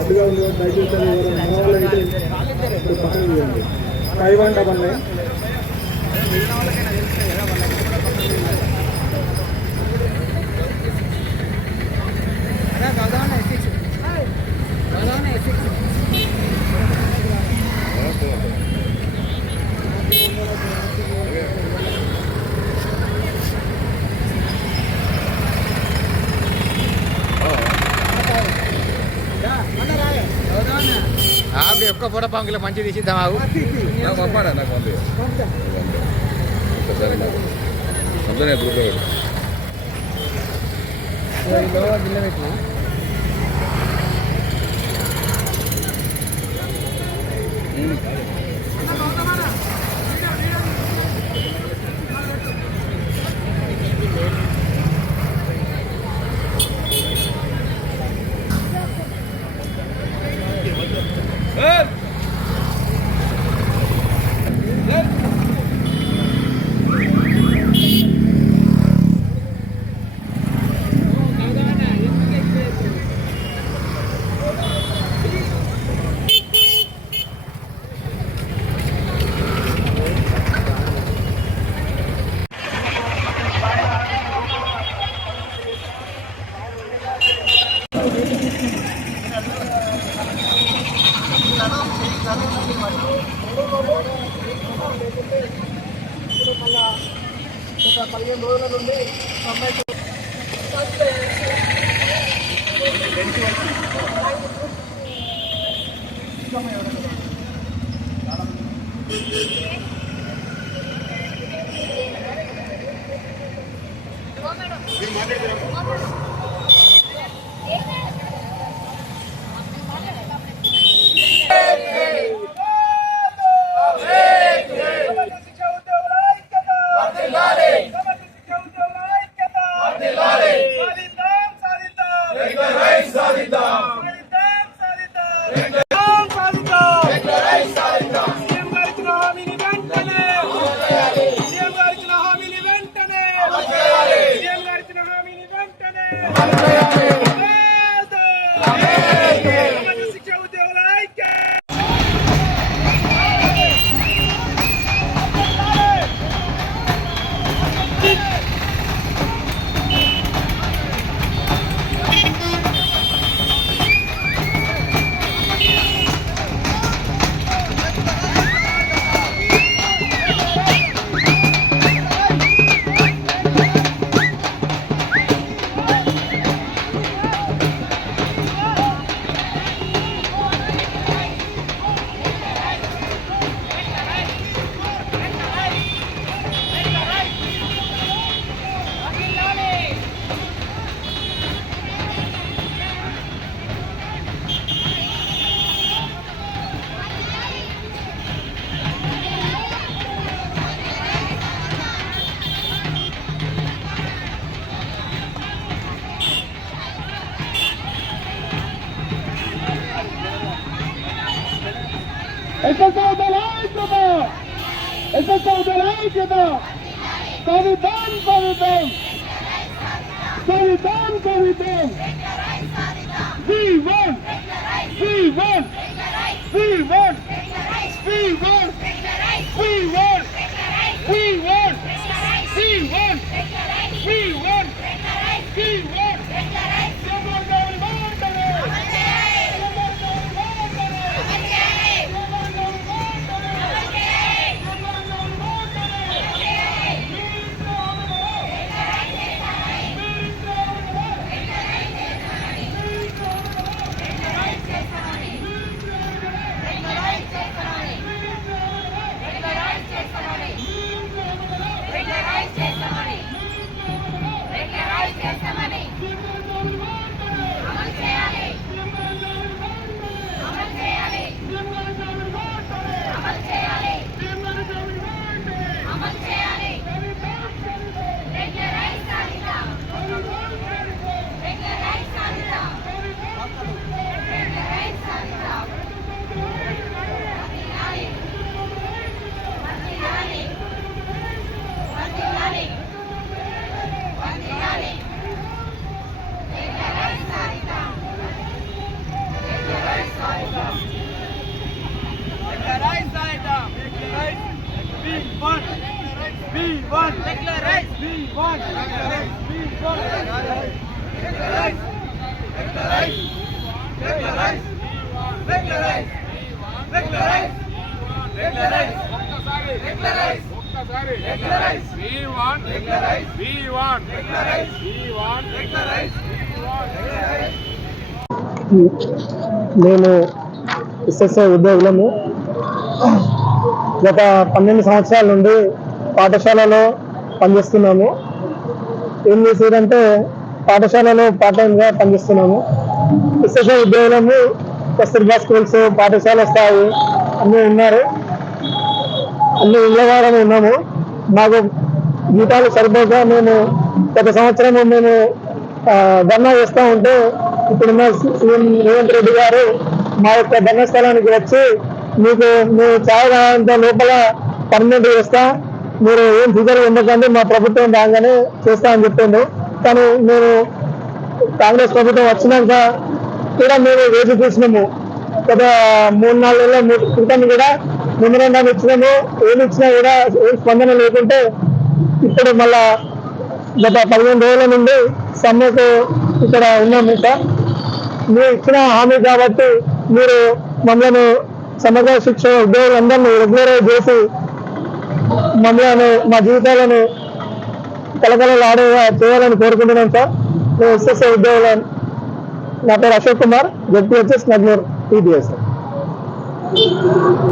అడ్డుగా ఉంది దయచేసి మనవాళ్ళైతే ఇప్పుడు పక్కన చేయండి. కైవంట బండి ఒక్క పూట పంకులు మంచి తీసిద్దాం. ఆగు పంపాడా నాకు గిన్నె పెట్టినా ఒక 15 రోజుల నుండి మేము ఎస్ఎస్ఐ ఉద్యోగులము గత 12 సంవత్సరాల నుండి పాఠశాలలో పనిచేస్తున్నాము. ఏం చేసేదంటే పాఠశాలలో పార్ట్ టైంగా పనిచేస్తున్నాము. ఎస్ఎస్ఐ ఉద్యోగులము కస్తూర్బా స్కూల్స్ పాఠశాల స్థాయి అన్నీ ఉన్నారు. అన్ని ఇళ్ళవారము ఉన్నాము. మాకు జీతాలు సరిపోక మేము గత సంవత్సరం మేము ధర్నా చేస్తూ ఉంటే ఇప్పుడున్న సీఎం రేవంత్ రెడ్డి గారు మా యొక్క ధర్నా స్థలానికి వచ్చి మీకు మేము చాలా లోపల పర్మనెంట్ చేస్తా, మీరు ఏం ఫిగర్ ఉండకండి, మా ప్రభుత్వం రాగానే చేస్తా అని చెప్పిండు. కానీ మేము కాంగ్రెస్ ప్రభుత్వం వచ్చినాక కూడా మేము వేచి చూసినాము. గత 3-4 నెలల క్రితం కూడా మెమోరాండం ఇచ్చినాము. ఏమి ఇచ్చినా కూడా ఏం స్పందన లేకుంటే ఇప్పుడు మళ్ళా గత 15 రోజుల నుండి సమ్మెకు ఇక్కడ ఉన్నాము. సార్ మీరు ఇచ్చిన హామీ కాబట్టి మీరు మమ్మల్ని సమగ్ర శిక్ష ఉద్యోగులందరినీ రెగ్యులరైజ్ చేసి మమ్మల్ని మా జీవితాలను కలకలలాడేలా చేయాలని కోరుకుంటున్నాం. సార్ మేము ఎస్ఎస్ఐ ఉద్యోగులు. నా పేరు అశోక్ కుమార్, జెడ్పీహెచ్ఎస్ నగ్నూర్ టీడీఎస్.